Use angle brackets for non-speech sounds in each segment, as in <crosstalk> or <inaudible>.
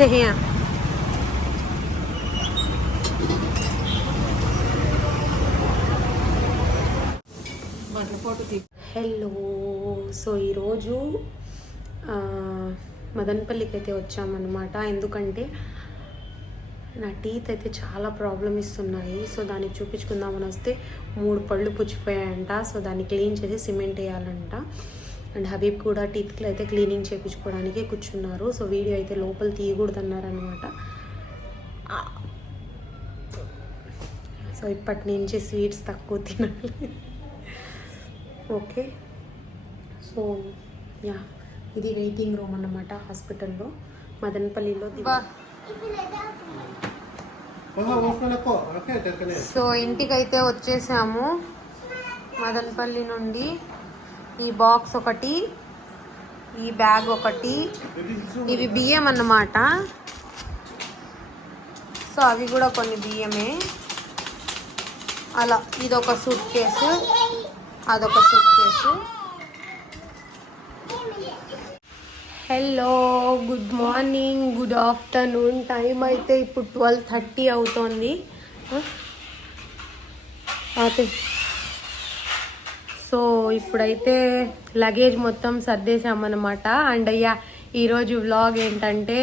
to him. Hello so ఈరోజు మదన్పల్లికి అయితే వచ్చామన్నమాట. ఎందుకంటే నా టీత్ అయితే చాలా ప్రాబ్లం ఇస్తున్నాయి. సో దాన్ని చూపించుకుందామని వస్తే మూడు పళ్ళు పుచ్చిపోయాయంట. సో దాన్ని క్లీన్ చేసి సిమెంట్ వేయాలంట. అండ్ హబీబ్ కూడా టీత్కి అయితే క్లీనింగ్ చేయించుకోవడానికి కూర్చున్నారు. సో వీడియో అయితే లోపల తీయకూడదన్నారనమాట సో ఇప్పటి నుంచి స్వీట్స్ తక్కువ తినాలి. ఓకే. సో యా ఇది వెయిటింగ్ రూమ్ అన్నమాట హాస్పిటల్లో. మదనపల్లిలో సో ఇంటికైతే వచ్చేసాము. మదనపల్లి నుండి ఈ బాక్స్ ఒకటి ఈ బ్యాగ్ ఒకటి ఇవి బియ్యం అన్నమాట. సో అవి కూడా కొన్ని బియ్యమే. అలా ఇదొక సూట్ కేసు అదొక suitcase. Hello good morning good afternoon time అయితే ఇప్పుడు ట్వెల్వ్ థర్టీ అవుతోంది. అయితే సో ఇప్పుడైతే లగేజ్ మొత్తం సర్దేశామన్నమాట. అండ్ అయ్యా ఈరోజు వ్లాగ్ ఏంటంటే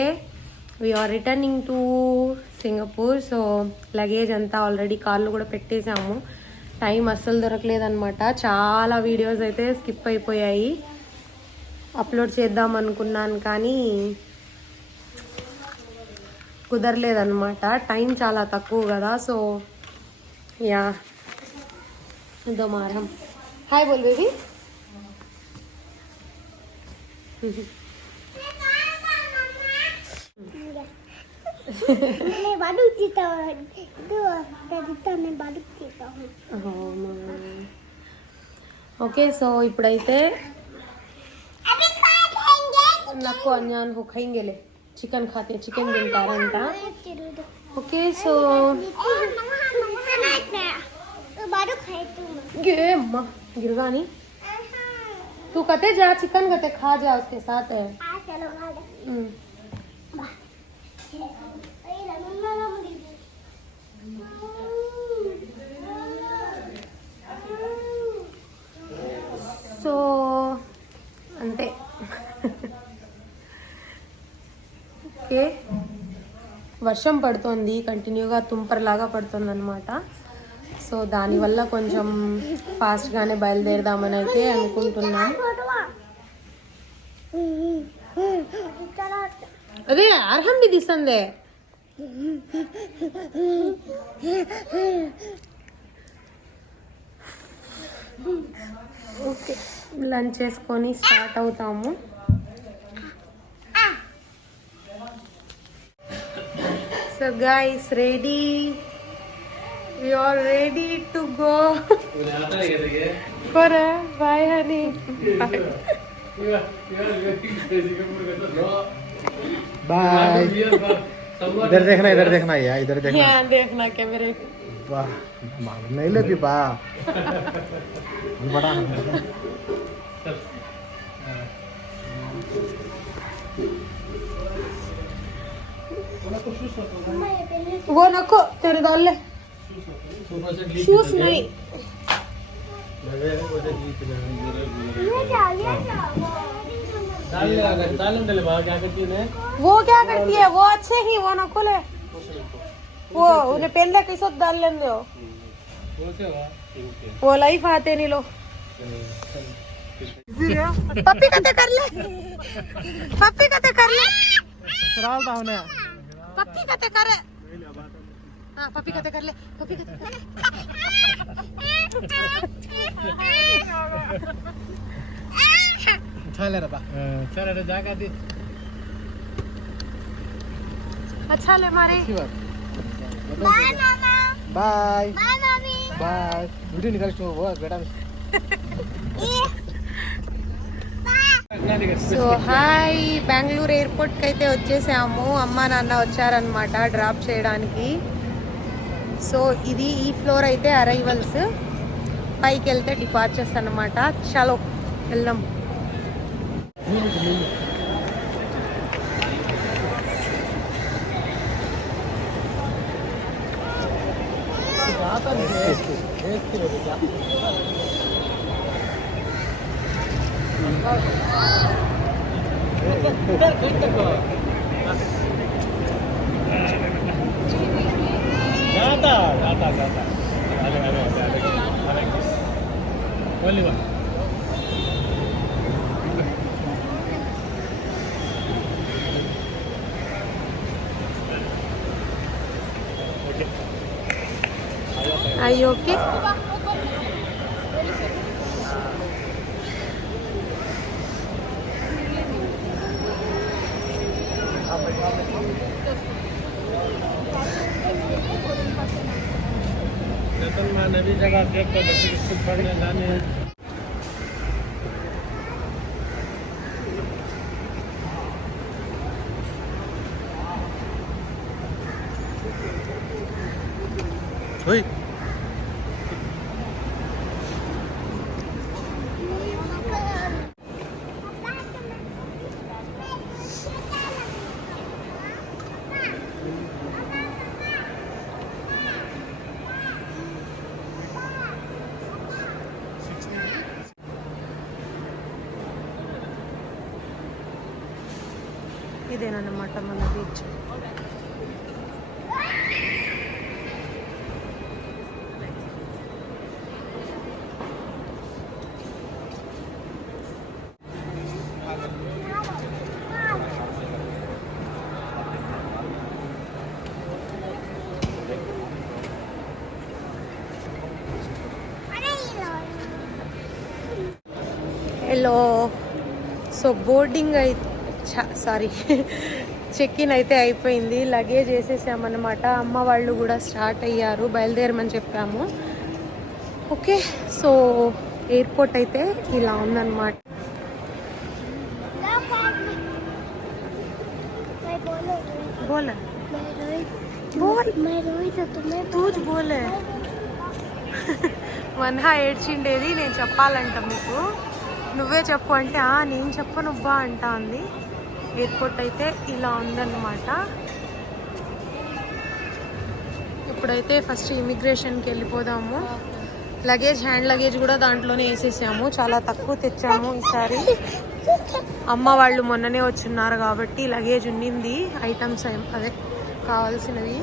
we are returning to Singapore so luggage అంతా ఆల్రెడీ కార్లు కూడా పెట్టేశాము. టైం అస్సలు దొరకలేదనమాట చాలా వీడియోస్ అయితే స్కిప్ అయిపోయాయి. అప్లోడ్ చేద్దాం అనుకున్నాను కానీ కుదరలేదన్నమాట. టైం చాలా తక్కువ కదా సో యా ఇదో మారం హాయ్ బోల్ బేబీ मैं बालू जीता हूँ दो जीता मैं बालू जीता हूँ ఓకే సో ఇప్పుడైతే अभी कहाँ खाएंगे నాకు అన్యాన్ హో ఖైంగేలే చికెన్ ఖాతే చికెన్ తింటారంట ఓకే సో बालू खाए तुम గే అమ్మా గిరగాని तू कहते जा चिकन कहते खा जा उसके साथ है आ चलो खा ले हम्म, अरे रमन्ना ना मुझे సో అంతే ఓకే వర్షం పడుతోంది కంటిన్యూగా తుంపరలాగా పడుతుంది అనమాట సో దానివల్ల కొంచెం ఫాస్ట్గానే బయలుదేరదామని అయితే అనుకుంటున్నాం. అదే అర్హం బి ఓకే లంచ్ చేసుకొని స్టార్ట్ అవుతాము. So guys ready we are ready to go. For a bye honey. Bye. इधर देखना इधर देखना यार इधर देखना। यहाँ देखना कैमरे वाह नहीं लेती बा। बड़ा। वो नको तेरे डाल ले। शूज़ नहीं ये क्या ये क्या? वो क्या करती है? वो अच्छे ही वो नको ले वो उन्हें पहले किसो डाल लेंगे हो वो लाइफ आते नहीं लो। पप्पी कते कर ले। पप्पी कते कर ले। चराल था उन्हें। पप्पी कते कर। हाँ पप्पी कते कर ले पप्पी कते कर ले उठा ले रहा चल अरे जागा दी अच्छा ले मारे अच्छी बात बाय मामा bye bye mummy bye video निकाल तो वो बेटा సో హాయ్ బెంగళూరు ఎయిర్పోర్ట్కి అయితే వచ్చేసాము అమ్మ నాన్న వచ్చారనమాట డ్రాప్ చేయడానికి సో ఇది ఈ ఫ్లోర్ అయితే అరైవల్స్ పైకి వెళ్తే డిపార్చర్స్ అనమాట చలో వెళ్దాం. ata ata Are you okay? เฮ้ย ಮಾಟಮ್ಮನ beach ಎಲ್ಲೋ ಸೊ ಬೋರ್ಡಿಂಗ್ ಐತೆ ಸಾರಿ చెక్ ఇన్ అయితే అయిపోయింది. లగేజ్ వేసేసామన్నమాట. అమ్మ వాళ్ళు కూడా స్టార్ట్ అయ్యారు. బయలుదేరమని చెప్పాము. ఓకే సో ఎయిర్పోర్ట్ అయితే ఇలా ఉందన్నమాట. బోలే. బోలే. ఏడ్చిండేది. నేను చెప్పాలంట మీకు. నువ్వే చెప్పు అంటే నేను చెప్పను అబ్బా అంటా ఉంది ఎయిర్పోర్ట్ అయితే ఇలా ఉందన్నమాట. ఇప్పుడైతే ఫస్ట్ ఇమిగ్రేషన్కి వెళ్ళిపోదాము. లగేజ్ హ్యాండ్ లగేజ్ కూడా దాంట్లోనే వేసేసాము. చాలా తక్కువ తెచ్చాము ఈసారి. అమ్మ వాళ్ళు మొన్ననే వచ్చున్నారు కాబట్టి లగేజ్ ఉండింది ఐటమ్స్ అదే కావాల్సినవి.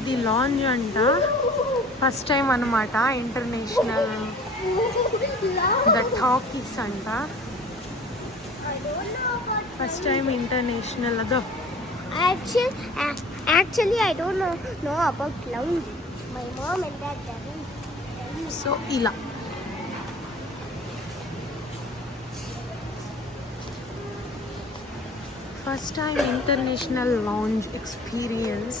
ఇది లాంజ్ అంట. ఫస్ట్ టైం అన్నమాట ఇంటర్నేషనల్ ద టాకీస్ అంట. ఫస్ట్ టైం ఇంటర్నేషనల్ అదో. Dad doesn't. సో ఇలా. First time international lounge experience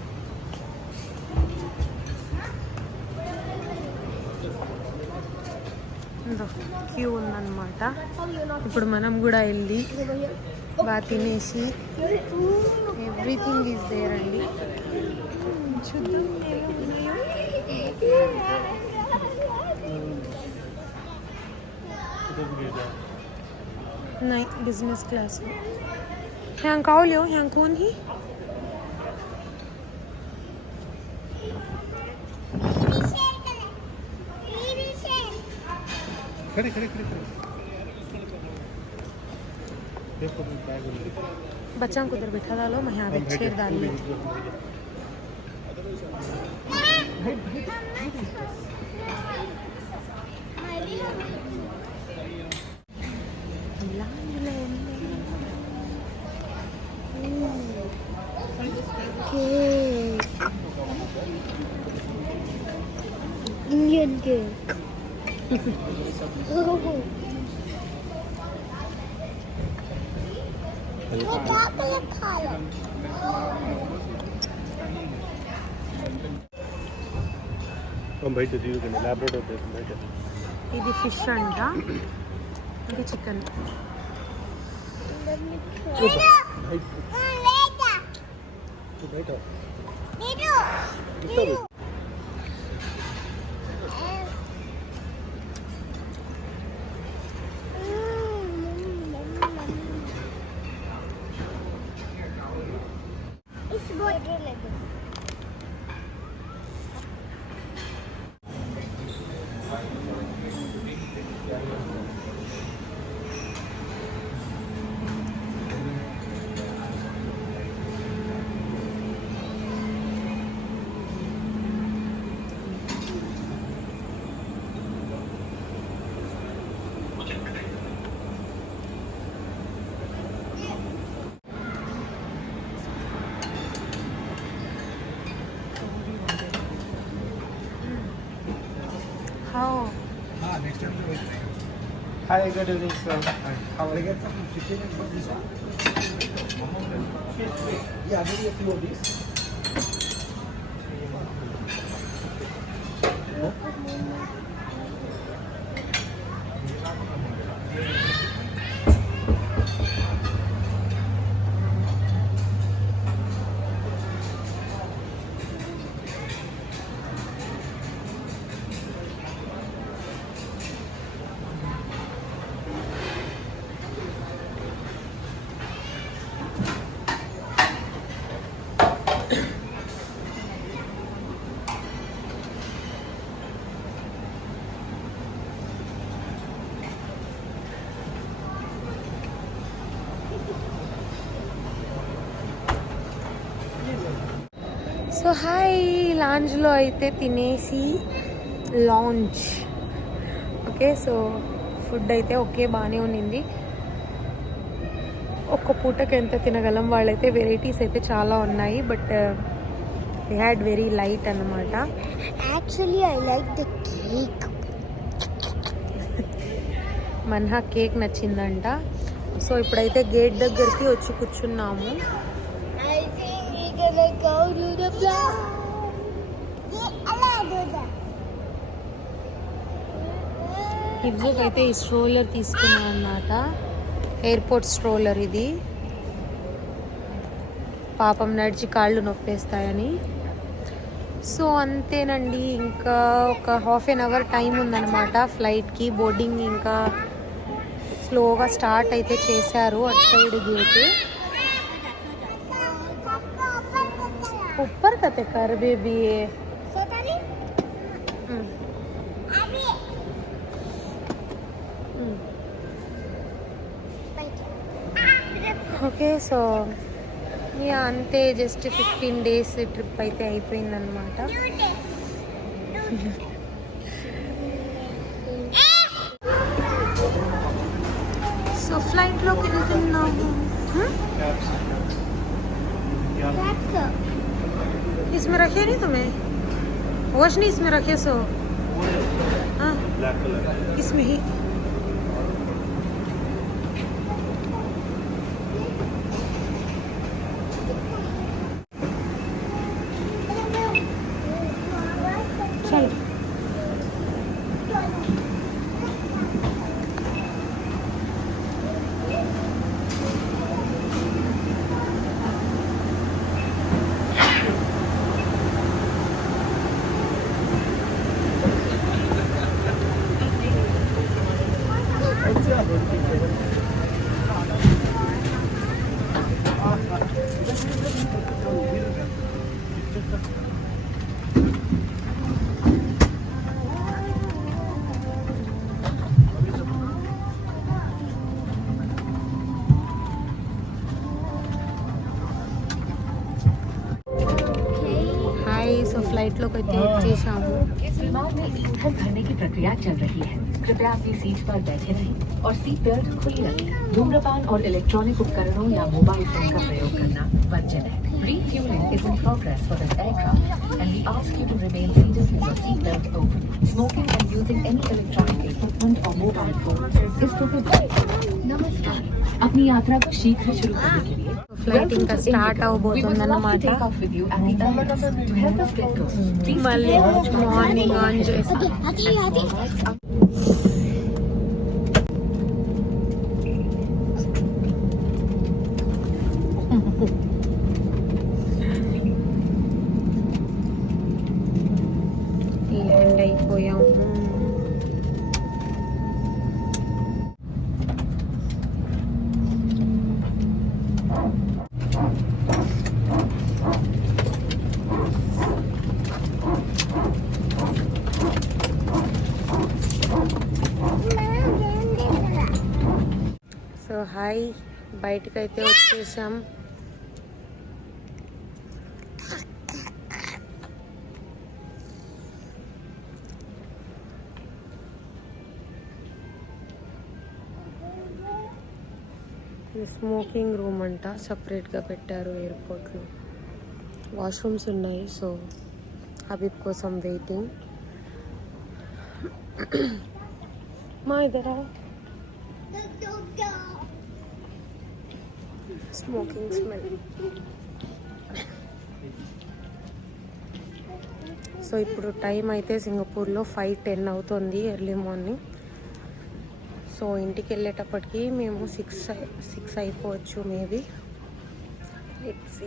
queue ఉందన్నమాట ఇప్పుడు మనం కూడా వెళ్ళి బాగా తినేసి ఎవ్రీథింగ్ ఈజ్ దేర్ అండి చూద్దాం ఏమేమి ఉన్నాయో नहीं बिजनेस क्लास में यहाँ काओ लियो यहाँ कौन ही खड़े खड़े खड़े खड़े। बच्चा को उधर बैठा डालो मैं यहाँ पे चेयर डाल. Indian Combate do que me labrador de combate. ఇది ఫిష్ అంట ఇది చికెన్ బయట బయట Hi, good evening, sir. How are you? Yeah, maybe a few of these. So hi లాంజ్లో అయితే తినేసి లాంచ్ ఓకే సో ఫుడ్ అయితే ఓకే బాగానే ఉన్నింది ఒక్క పూటకి ఎంత తినగలం వాళ్ళైతే వెరైటీస్ అయితే చాలా ఉన్నాయి but they had very light అన్నమాట. Actually, I like the cake. Manha cake నచ్చిందంట. So ఇప్పుడైతే గేట్ దగ్గరికి వచ్చి కూర్చున్నాము. ఇవ్వకైతే అయితే ఈ స్ట్రోలర్ తీసుకున్నాను అన్నమాట. ఎయిర్పోర్ట్ స్ట్రోలర్ ఇది. పాపం నడిచి కాళ్ళు నొప్పేస్తాయని. సో అంతేనండి. ఇంకా ఒక హాఫ్ ఎన్ అవర్ టైం ఉందన్నమాట ఫ్లైట్కి బోర్డింగ్ ఇంకా స్లోగా స్టార్ట్ అయితే చేశారు అటు side gate Tani, Abby. Okay so అంతే జస్ట్ ఫిఫ్టీన్ డేస్ ట్రిప్ అయితే అయిపోయిందనమాట సో ఫ్లైట్లోకి వెళ్తున్నాము. A इसमें रखे नहीं तुम्हें? वॉश नहीं इसमें रखे सो हाँ। इसमें ही। विमान में ईंधन भरने की प्रक्रिया चल रही है कृपया अपनी सीट पर बैठे रहें और सीट बेल्ट खुली रखें धूम्रपान और इलेक्ट्रॉनिक उपकरणों या मोबाइल फ़ोन का प्रयोग करना वर्जित है Refueling is in progress for this aircraft and we ask you to remain seated with your seat belt open. Smoking and using any electronic equipment or mobile phone is prohibited. नमस्कार अपनी यात्रा को शीघ्र शुरू करने के लिए ఫ్లైట్ ఇంకా start అవబోతుందన్నమాట take off with you at the airport. To help us get going, please మళ్ళీ మార్నింగ్ ఆన్ చేసి బయటకు అయితే వచ్చేసాం స్మోకింగ్ రూమ్ అంట. సపరేట్గా పెట్టారు ఎయిర్పోర్ట్లో. వాష్రూమ్స్ ఉన్నాయి సో హబీబ్ కోసం వెయిటింగ్. మా ఇద్దరా? స్మోకింగ్ స్మెల్ సో ఇప్పుడు టైం అయితే సింగపూర్లో ఫైవ్ టెన్ అవుతుంది ఎర్లీ మార్నింగ్ సో ఇంటికి వెళ్ళేటప్పటికి మేము సిక్స్ సిక్స్ అయిపోవచ్చు మేబీ ఇట్స్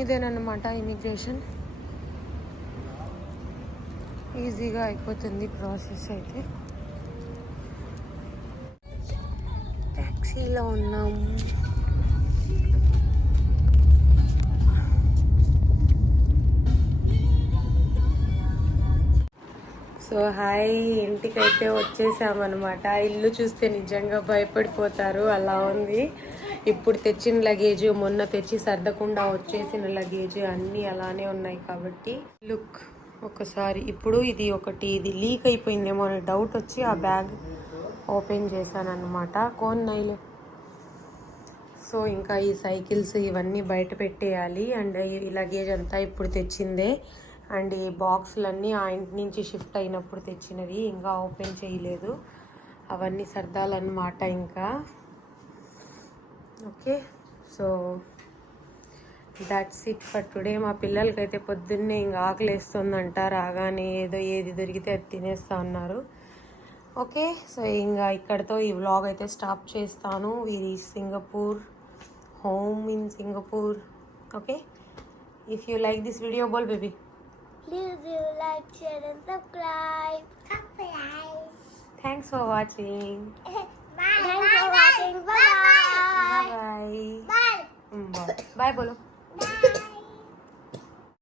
ఇదేనమాట ఇమిగ్రేషన్. ఈజీగా అయిపోతుంది ప్రాసెస్ అయితే. ట్యాక్సీలో ఉన్నాము సో హాయ్. ఇంటికైతే వచ్చేసామన్నమాట. ఇల్లు చూస్తే నిజంగా భయపడిపోతారు. అలా ఉంది. ఇప్పుడు తెచ్చిన లగేజ్ మొన్న తెచ్చి సర్దకుండా వచ్చేసిన లగేజ్ అన్నీ అలానే ఉన్నాయి కాబట్టి. లుక్ ఒకసారి ఇప్పుడు ఇది ఒకటి ఇది లీక్ అయిపోయిందేమో అనే డౌట్ వచ్చి ఆ బ్యాగ్ ఓపెన్ చేశాను అనమాట కోన్ నైలే. సో ఇంకా ఈ సైకిల్స్ ఇవన్నీ బయట పెట్టేయాలి. అండ్ ఈ లగేజ్ అంతా ఇప్పుడు తెచ్చిందే. అండ్ ఈ బాక్సులన్నీ ఆ ఇంటి నుంచి షిఫ్ట్ అయినప్పుడు తెచ్చినవి. ఇంకా ఓపెన్ చేయలేదు. అవన్నీ సర్దాలన్నమాట ఇంకా. Okay so that's it for today మా పిల్లలకైతే పొద్దున్నే ఇంకా ఆకలేస్తుందంట రాగానే ఏదో ఏది దొరికితే అది తినేస్తా ఉన్నారు ఓకే సో ఇంకా ఇక్కడతో ఈ వ్లాగ్ అయితే స్టాప్ చేస్తాను వీరి Singapore home in Singapore okay if you like this video boll baby Please do like, share, and subscribe. Subscribe. Thanks for watching Bye. Thanks for watching. <laughs> Thank for watching bye bye bye बोलो